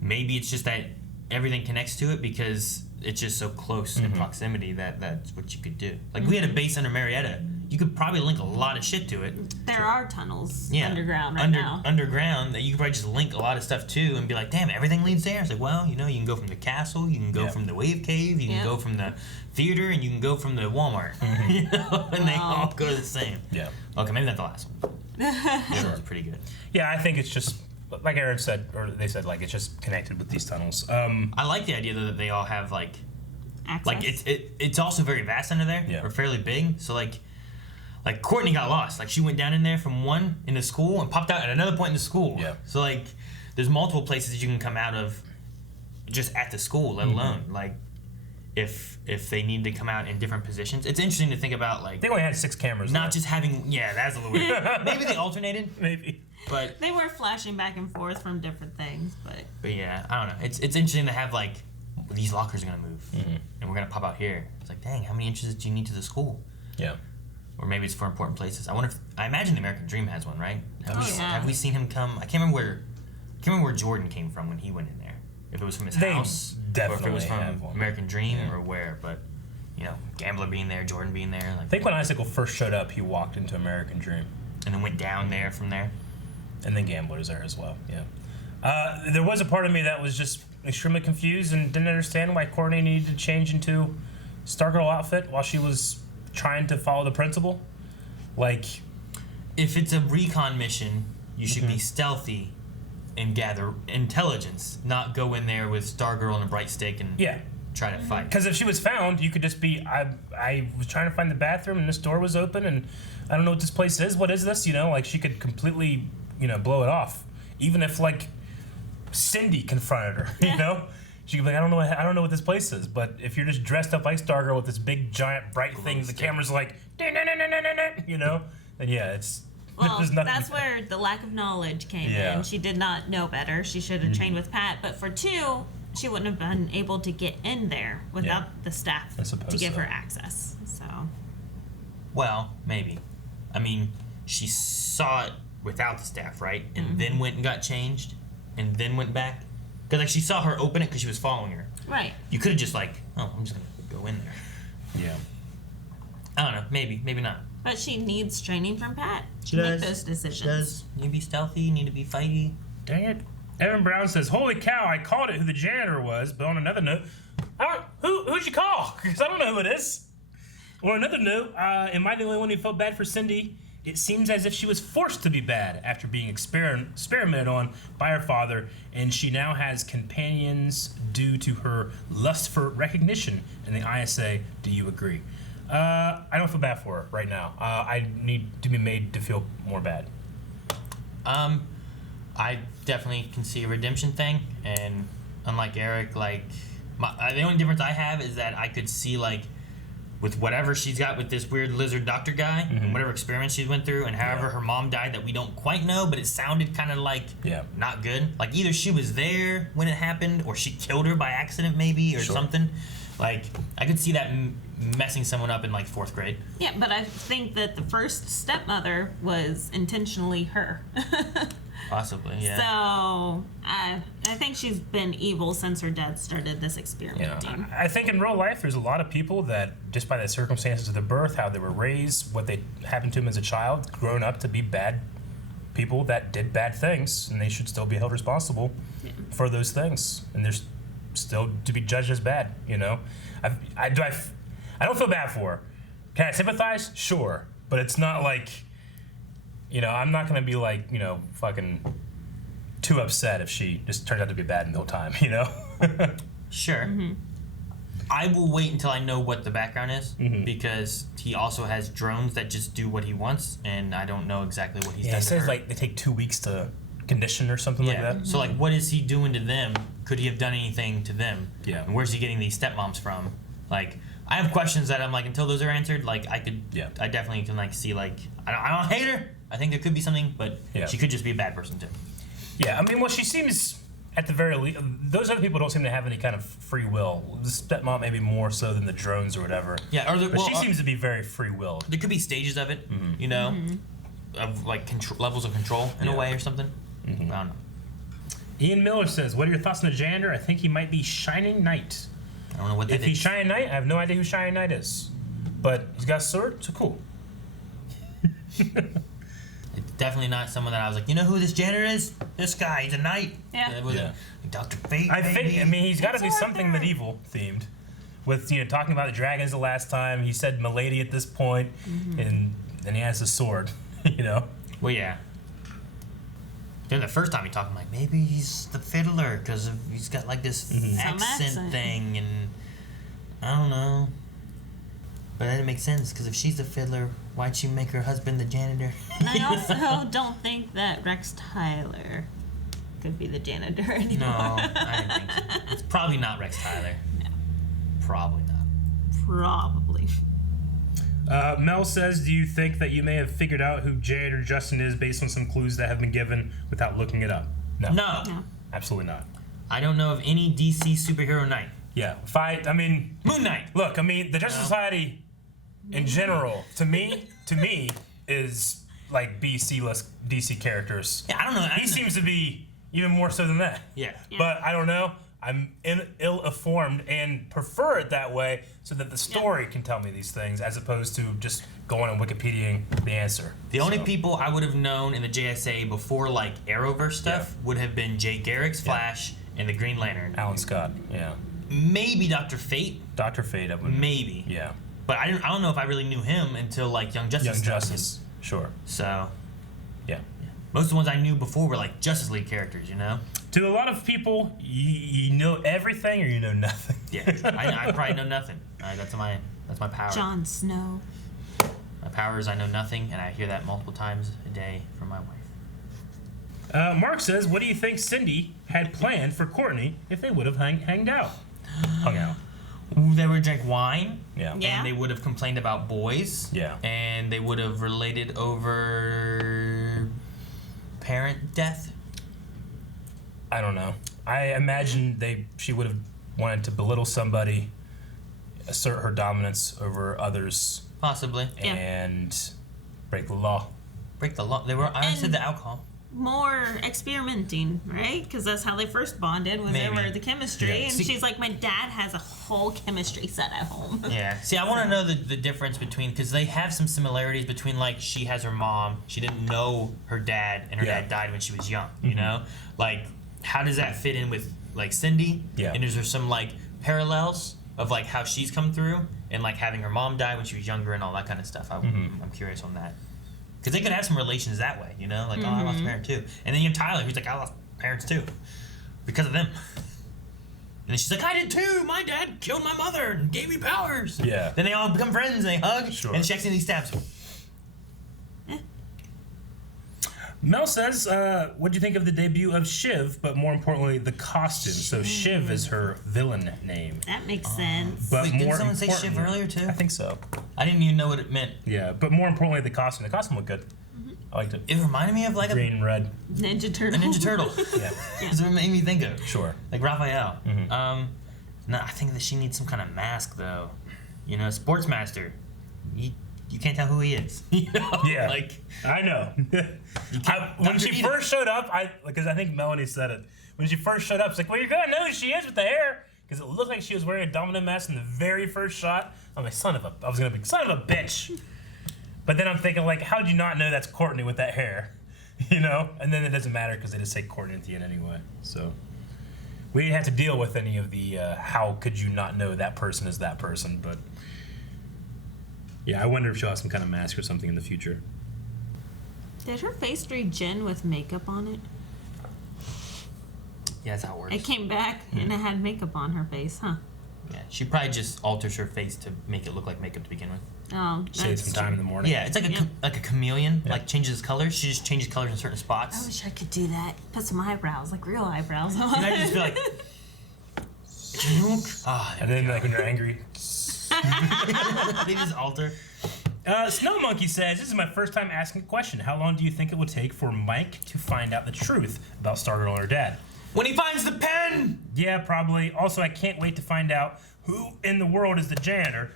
maybe it's just that everything connects to it because it's just so close in proximity that that's what you could do. Like we had a base under Marietta. You could probably link a lot of shit to it. There are tunnels underground now. Underground that you could probably just link a lot of stuff to and be like, damn, everything leads there. It's like, well, you know, you can go from the castle, you can go from the wave cave, you can go from the theater, and you can go from the Walmart. You know, and they all go the same. Yeah. Okay, maybe not the last one. That was pretty good. Yeah, I think it's just like Aaron said, or they said, like it's just connected with these tunnels. I like the idea though that they all have like access. Like it's also very vast under there, or fairly big. So like Courtney got lost. Like she went down in there from one in the school and popped out at another point in the school. Yeah. So like there's multiple places that you can come out of just at the school, let alone like if they need to come out in different positions. It's interesting to think about like they only had 6 cameras. Not just having that's a little weird. Maybe they alternated. Maybe. But they were flashing back and forth from different things, but yeah, I don't know. It's interesting to have like these lockers are gonna move and we're gonna pop out here. It's like, dang, how many inches do you need to the school? Yeah. Or maybe it's for important places. I wonder if I imagine the American Dream has one, right? Have yeah. we seen him come? I can't remember where Jordan came from when he went in there. If it was from his house, or if it was from American Dream, or where. But you know, Gambler being there, Jordan being there. Like, I think when Icicle first showed up, he walked into American Dream, and then went down there from there, and then Gambler's there as well. Yeah. There was a part of me that was just extremely confused and didn't understand why Courtney needed to change into Stargirl outfit while she was trying to follow the principal. Like, if it's a recon mission, you should be stealthy and gather intelligence, not go in there with Stargirl and a bright stick and try to fight. Because if she was found, you could just be, I was trying to find the bathroom and this door was open and I don't know what this place is. What is this? You know, like she could completely, blow it off. Even if like Cindy confronted her, you know? She'd be like, I don't know what this place is. But if you're just dressed up like Stargirl with this big, giant, bright thing, the camera's like, you know, then it's. Well, that's where the lack of knowledge came in. She did not know better. She should have trained with Pat. But for 2, she wouldn't have been able to get in there without the staff to give her access. So. Well, maybe. I mean, she saw it without the staff, right? And then went and got changed, and then went back. Because like she saw her open it because she was following her. Right. You could have just like, I'm just gonna go in there. Yeah. I don't know. Maybe not. But she needs training from Pat to make those decisions. She does. You need to be stealthy. You need to be fighty. Dang it. Evan Brown says, "Holy cow! I called it who the janitor was." But on another note, who'd you call? Because I don't know who it is. On another note, am I the only one who felt bad for Cindy? It seems as if she was forced to be bad after being experimented on by her father, and she now has companions due to her lust for recognition in the ISA. Do you agree? I don't feel bad for her right now. I need to be made to feel more bad. I definitely can see a redemption thing, and unlike Eric, like the only difference I have is that I could see like with whatever she's got with this weird lizard doctor guy, and whatever experiments she went through, and however her mom died that we don't quite know, but it sounded kind of like not good. Like either she was there when it happened, or she killed her by accident, maybe, or something. Like I could see that messing someone up in like 4th grade. Yeah, but I think that the first stepmother was intentionally her. Possibly, yeah. So I think she's been evil since her dad started this experimenting. I think in real life, there's a lot of people that, just by the circumstances of their birth, how they were raised, what they happened to them as a child, grown up to be bad people that did bad things, and they should still be held responsible for those things, and they're still to be judged as bad. You know, I don't feel bad for her. Can I sympathize? Sure, but it's not like. I'm not going to be like, fucking too upset if she just turns out to be bad the whole time, Sure. I will wait until I know what the background is, because he also has drones that just do what he wants, and I don't know exactly what he's done. It says like they take 2 weeks to condition or something like that. So like, what is he doing to them? Could he have done anything to them? Yeah. And where's he getting these stepmoms from? Like, I have questions that I'm like, until those are answered, like I definitely can like see like, I don't hate her. I think there could be something, but she could just be a bad person too. Yeah, I mean, well, she seems, at the very least, those other people don't seem to have any kind of free will. The stepmom maybe more so than the drones or whatever. Yeah, but she seems to be very free-willed. There could be stages of it, of like levels of control in a way or something. I don't know. Ian Miller says, "What are your thoughts on the janitor? I think he might be Shining Knight." I don't know what that is. If he's Shining Knight, I have no idea who Shining Knight is, but he's got a sword, so cool. It's definitely not someone that I was like, you know who this janitor is? This guy, he's a knight. Yeah. Dr. Fate. I mean, he's got to be something medieval themed. With talking about the dragons the last time, he said Milady at this point, and then he has a sword. Well, yeah. Then the first time he talked, I'm like, maybe he's the fiddler because he's got like this accent thing, and I don't know. But that makes sense, because if she's the fiddler, why'd she make her husband the janitor? And I also don't think that Rex Tyler could be the janitor anymore. No, I didn't think so. It's probably not Rex Tyler. No. Probably not. Probably. Mel says, do you think that you may have figured out who Janitor Justin is based on some clues that have been given without looking it up? No. Absolutely not. I don't know of any DC superhero knight. Yeah. Moon Knight. Look, the Justice Society in general, to me, is like B-C-list DC characters. Yeah, I don't know. He seems to be even more so than that. Yeah. But I don't know. I'm ill-informed and prefer it that way so that the story can tell me these things as opposed to just going and Wikipediaing the answer. The only people I would have known in the JSA before, like, Arrowverse stuff would have been Jay Garrick's Flash and the Green Lantern. Alan Scott, Maybe Dr. Fate. Dr. Fate, I would. Maybe. Yeah. But I don't know if I really knew him until, like, Young Justice. Sure. So. Yeah. Most of the ones I knew before were, like, Justice League characters, you know? To a lot of people, you know everything or you know nothing. Yeah, I probably know nothing. That's my power. Jon Snow. My power is I know nothing, and I hear that multiple times a day from my wife. Mark says, what do you think Cindy had planned for Courtney if they would have hung out? They would drink wine. Yeah. And they would have complained about boys. Yeah. And they would have related over parent death. I don't know. I imagine she would have wanted to belittle somebody, assert her dominance over others. Possibly. And break the law. Break the law. I said the alcohol. More experimenting, right? Because that's how they first bonded, was over the chemistry. Yeah. And she's like, my dad has a whole chemistry set at home. Yeah. See, I want to know the difference between, because they have some similarities between, like, she has her mom, she didn't know her dad, and her dad died when she was young, you know? Like, how does that fit in with, like, Cindy? Yeah. And is there some, like, parallels of, like, how she's come through and, like, having her mom die when she was younger and all that kind of stuff? I'm curious on that. Because they could have some relations that way, you know? Like, oh, I lost a parent too. And then you have Tyler, who's like, I lost parents too. Because of them. And then she's like, I did too! My dad killed my mother and gave me powers! Yeah. Then they all become friends and they hug. Sure. And she accidentally stabs him. Mel says, what do you think of the debut of Shiv, but more importantly, the costume? So Shiv is her villain name. That makes sense. But Wait, more didn't someone say Shiv earlier too? I think so. I didn't even know what it meant. Yeah, but more importantly, the costume. The costume looked good. I liked it. It reminded me of like green and red. Ninja Turtle. A Ninja Turtle. Yeah. That's what it made me think of. Sure. Like Raphael. No, I think that she needs some kind of mask though. You know, Sportsmaster. You can't tell who he is. You know? Yeah. Like, I know. When she first showed up, because I think Melanie said it. When she first showed up, it's like, well, you're gonna know who she is with the hair, because it looked like she was wearing a Domino mask in the very first shot. I'm like, son of a bitch. But then I'm thinking, like, how'd you not know that's Courtney with that hair? You know? And then it doesn't matter because they just say Courtney at the end anyway. So we didn't have to deal with any of the how could you not know that person is that person, but yeah, I wonder if she'll have some kind of mask or something in the future. Did her face read Jen with makeup on it? yeah, that's how it works. It came back and it had makeup on her face, huh? Yeah, she probably just alters her face to make it look like makeup to begin with. Oh, Save some time in the morning. Yeah, it's like like a chameleon, like changes its colors. She just changes colors in certain spots. I wish I could do that. Put some eyebrows, like real eyebrows on. You might just be like, and then like when you're angry. They just alter. Snow Monkey says, this is my first time asking a question. How long do you think it will take for Mike to find out the truth about Stargirl and her dad? When he finds the pen! Yeah, probably. Also, I can't wait to find out who in the world is the janitor.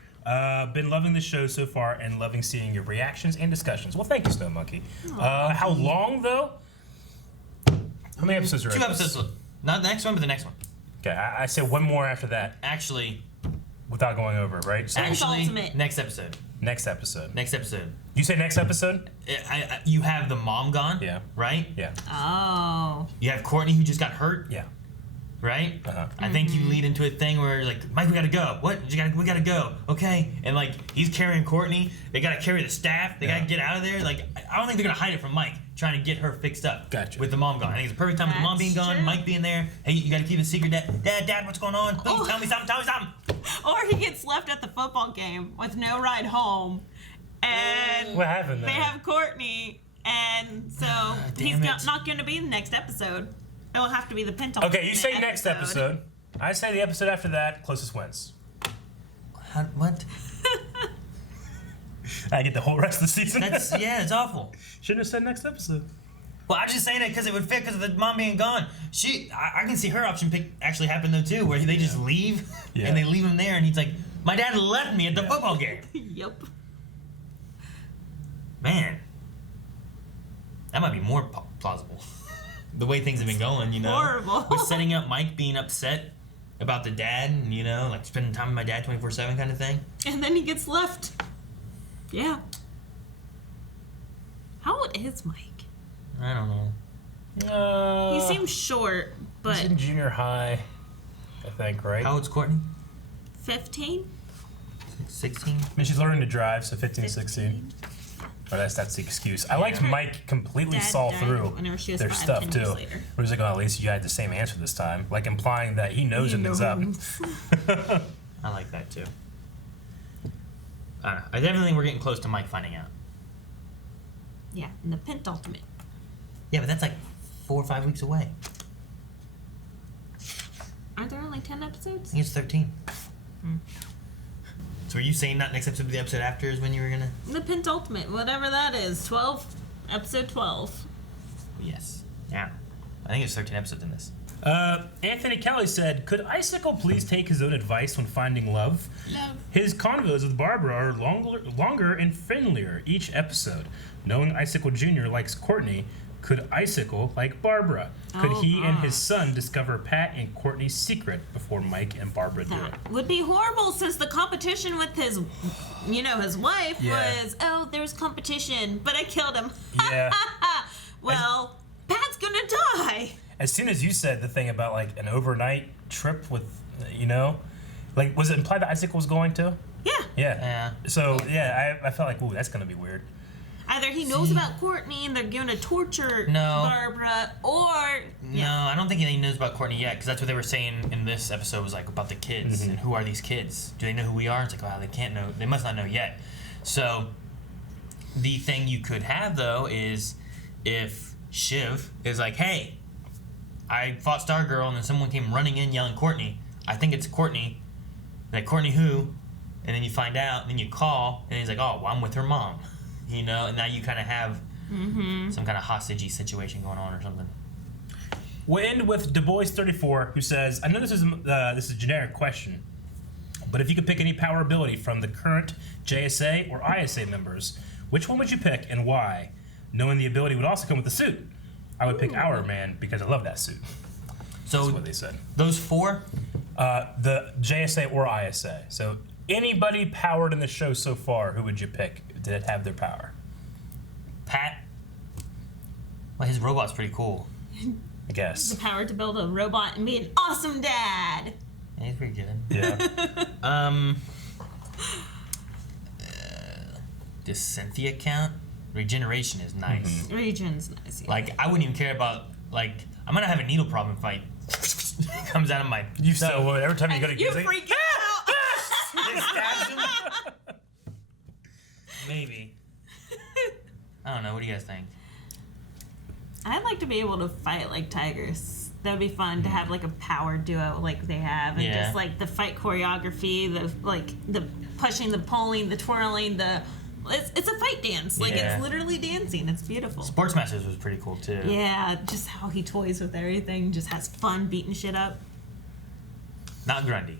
Been loving the show so far and loving seeing your reactions and discussions. Well, thank you, Snow Monkey. How long, though? How many episodes are 2 episodes. Not the next one, but the next one. Okay, I say one more after that. Actually. Without going over, right? So Actually, next episode. Next episode. Next episode. You say next episode? You have the mom gone. Yeah. Right? Yeah. Oh. You have Courtney who just got hurt. Yeah. Right? Uh-huh. I think you lead into a thing where like, Mike, we gotta go. What? We gotta go. Okay. And like, he's carrying Courtney. They gotta carry the staff. They gotta get out of there. Like, I don't think they're gonna hide it from Mike. trying to get her fixed up. Gotcha. With the mom gone. I think it's the perfect time with the mom being gone, true. Mike being there. Hey, you gotta keep it secret. Dad, what's going on? Please tell me something. Or he gets left at the football game with no ride home. And what happened there? They have Courtney, and so he's not going to be in the next episode. It'll have to be the penultimate. Okay, you say next episode. I say the episode after that, closest wins. What? I get the whole rest of the season. It's awful. Shouldn't have said next episode. Well, I'm just saying it because it would fit because of the mom being gone. I can see her option pick actually happen though too, where they just leave and they leave him there, and he's like, "My dad left me at the football game." Yep. Man, that might be more plausible. The way things have been going, you know. Horrible. With setting up Mike being upset about the dad, and you know, like spending time with my dad 24/7 kind of thing. And then he gets left. Yeah. How old is Mike? I don't know. He seems short, but he's in junior high, I think, right? How old's Courtney? 15? 16? I mean, she's learning to drive, so 15, 16. Or that's the excuse. I liked Mike completely Dad saw died through whenever she was their 5, stuff 10 too. years later. Where he's like, "Oh, at least you had the same answer this time," like implying that he knows something's up. I like that too. I don't know. I definitely think we're getting close to Mike finding out. Yeah, in the penultimate. Yeah, but that's like 4 or 5 weeks away. Aren't there only 10 episodes? I think it's 13. So are you saying not next episode, but the episode after is when you were gonna? The penultimate, whatever that is. 12. Episode 12. Yes. Yeah. I think it's 13 episodes in this. Anthony Kelly said, "Could Icicle please take his own advice when finding love? His convos with Barbara are longer and friendlier each episode. Knowing Icicle Jr. likes Courtney, could Icicle like Barbara? Could he and his son discover Pat and Courtney's secret before Mike and Barbara do it?" Would be horrible since the competition with his, his wife was, there's competition, but I killed him. Yeah. Well, Pat's gonna die. As soon as you said the thing about like an overnight trip with, like, was it implied that Icicle was going to? Yeah. Yeah. So I felt like, ooh, that's gonna be weird. Either he knows about Courtney and they're going to torture Barbara, or... No, I don't think he knows about Courtney yet, because that's what they were saying in this episode, was like about the kids, and who are these kids? Do they know who we are? It's like, wow, they can't know. They must not know yet. So, the thing you could have, though, is if Shiv is like, hey, I fought Stargirl, and then someone came running in yelling Courtney. I think it's Courtney. Like, Courtney who? And then you find out, and then you call, and he's like, oh, well, I'm with her mom. And now you kind of have some kind of hostage-y situation going on or something. We'll end with Du Bois 34, who says, "I know this is a generic question, but if you could pick any power ability from the current JSA or ISA members, which one would you pick and why? Knowing the ability would also come with the suit. I would pick Our Man because I love that suit." So that's what they said. Those 4? The JSA or ISA. So anybody powered in the show so far, who would you pick to have their power? Pat? Well, his robot's pretty cool. I guess. The power to build a robot and be an awesome dad. Yeah, he's pretty good. Yeah. Does Cynthia count? Regeneration is nice. Regen's nice. Yeah. Like, I wouldn't even care about, like, I'm gonna have a needle problem if I comes out of my... You so every time you go to You freak out! It stabs him? Maybe. I don't know. What do you guys think? I'd like to be able to fight like tigers. That would be fun to have like a power duo like they have, and just like the fight choreography, the pushing, the pulling, the twirling, it's a fight dance. Like it's literally dancing. It's beautiful. Sportsmasters was pretty cool too. Yeah, just how he toys with everything, just has fun beating shit up. Not Grundy.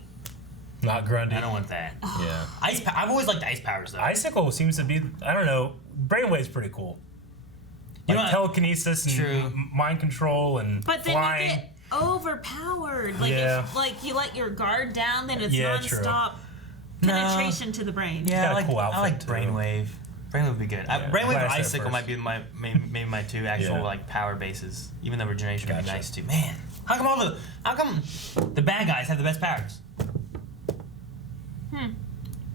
Not Grundy. I don't want that. Yeah. I've always liked ice powers though. Icicle seems to be, I don't know, Brainwave's pretty cool. Like telekinesis and mind control and but then flying. you get overpowered. Like if you let your guard down, then it's nonstop penetration to the brain. Yeah, I cool like Brainwave. Brainwave would be good. Brainwave or Icicle might be maybe my two actual like power bases. Even though regeneration would be nice too. Man, how come the bad guys have the best powers? Hmm.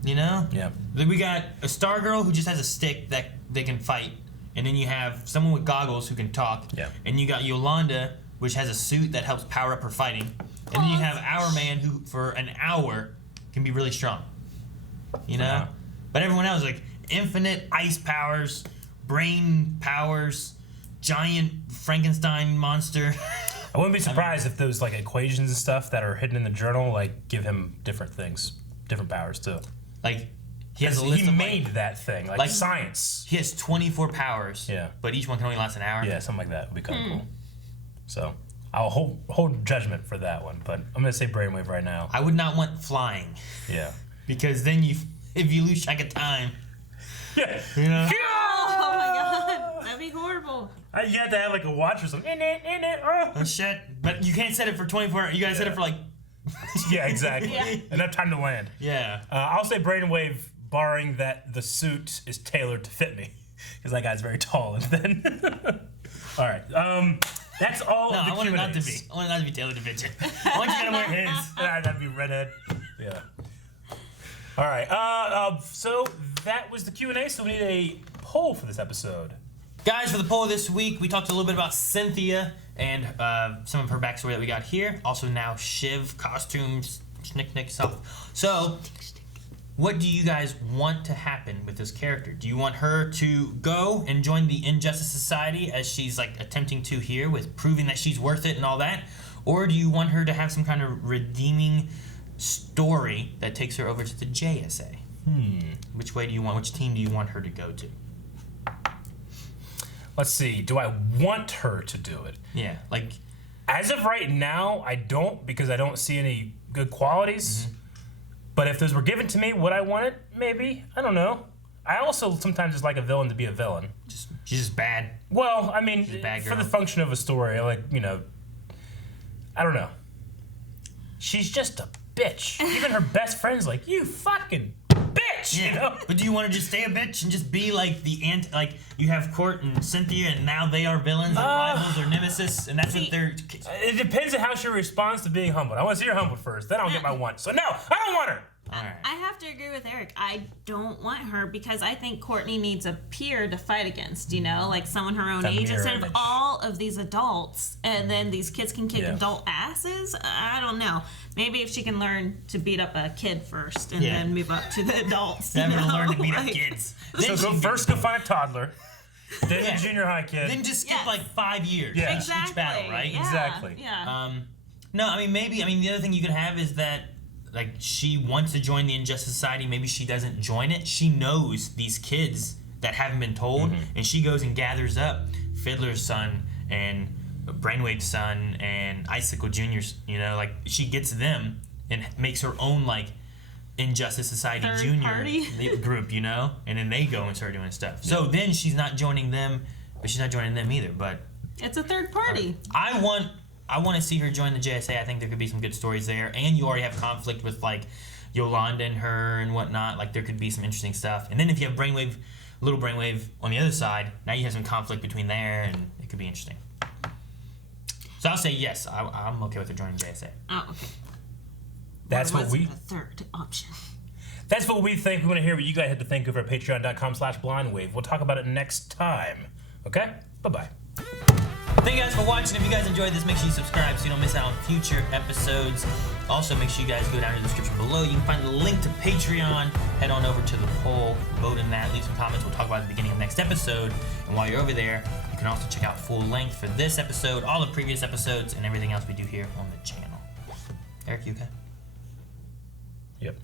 You know? Yeah. Then we got a Stargirl who just has a stick that they can fight, and then you have someone with goggles who can talk, and you got Yolanda, which has a suit that helps power up her fighting, and then you have our man who, for an hour, can be really strong. You know? But everyone else, like, infinite ice powers, brain powers, giant Frankenstein monster. I wouldn't be surprised if those like equations and stuff that are hidden in the journal like give him different things, different powers too. Like he has a list he of made that thing, like science. He has 24 powers. Yeah. But each one can only last an hour. Yeah, something like that would be kind of cool. So I'll hold judgment for that one, but I'm gonna say brainwave right now. I would not want flying. Yeah. Because then if you lose track of time. Yeah. You know. Oh my god, that'd be horrible. You have to have like a watch or something. Oh shit! But you can't set it for 24. You gotta set it for like. Yeah, exactly. Enough time to land. Yeah. I'll say brainwave, barring that the suit is tailored to fit me, because that guy's very tall. And then. All right. That's all. No, of the I want it not to Q&As. be. I want it not to be tailored to fit you. I want you to wear his. That'd be redhead. Yeah. All right. So that was the Q&A. So we need a poll for this episode. Guys, for the poll this week, we talked a little bit about Cynthia and some of her backstory that we got here. Also now Shiv, costumes, schnick stuff. So, what do you guys want to happen with this character? Do you want her to go and join the Injustice Society as she's like attempting to here with proving that she's worth it and all that? Or do you want her to have some kind of redeeming story that takes her over to the JSA? Which team do you want her to go to? Let's see. Do I want her to do it? Yeah, like as of right now, I don't, because I don't see any good qualities. But if those were given to me, would I want it? Maybe. I don't know. I also sometimes just like a villain to be a villain. She's just bad. Well, I mean, bad for girl. the function of a story, like, I don't know. She's just a bitch. Even her best friend's like, you fucking bitch, Yeah. you know? But do you want to just stay a bitch and just be like like you have Court and Cynthia and now they are villains or rivals or nemesis and that's what they're... It depends on how she responds to being humbled. I want to see her humbled first, then I'll get my want. So no, I don't want her. I have to agree with Eric. I don't want her because I think Courtney needs a peer to fight against, like someone her own age instead of all of these adults, and then these kids can kick adult asses. I don't know. Maybe if she can learn to beat up a kid first and then move up to the adults. Never learn to beat up kids. So go find a toddler, then a junior high kid. Then just skip like 5 years Exactly. each battle, right? Yeah. Exactly. Yeah. No, I mean, maybe, the other thing you could have is that like she wants to join the Injustice Society, maybe she doesn't join it. She knows these kids that haven't been told, and she goes and gathers up Fiddler's son and Brainwave's son and Icicle Jr.'s, like she gets them and makes her own like Injustice Society Third Junior party. group, and then they go and start doing stuff. So then she's not joining them, but she's not joining them either. But It's a third party. I want to see her join the JSA. I think there could be some good stories there. And you already have conflict with, like, Yolanda and her and whatnot. Like, there could be some interesting stuff. And then if you have Little Brainwave on the other side, now you have some conflict between there, and it could be interesting. So I'll say yes. I'm okay with her joining JSA. Oh, okay. That's what we... the third option. That's what we think. We want to hear what you guys had to think over at patreon.com/blindwave. We'll talk about it next time. Okay? Bye-bye. Thank you guys for watching. If you guys enjoyed this, make sure you subscribe so you don't miss out on future episodes. Also, make sure you guys go down in the description below. You can find the link to Patreon. Head on over to the poll, vote in that, leave some comments. We'll talk about it at the beginning of next episode. And while you're over there, you can also check out full length for this episode, all the previous episodes, and everything else we do here on the channel. Eric, you okay? Yep.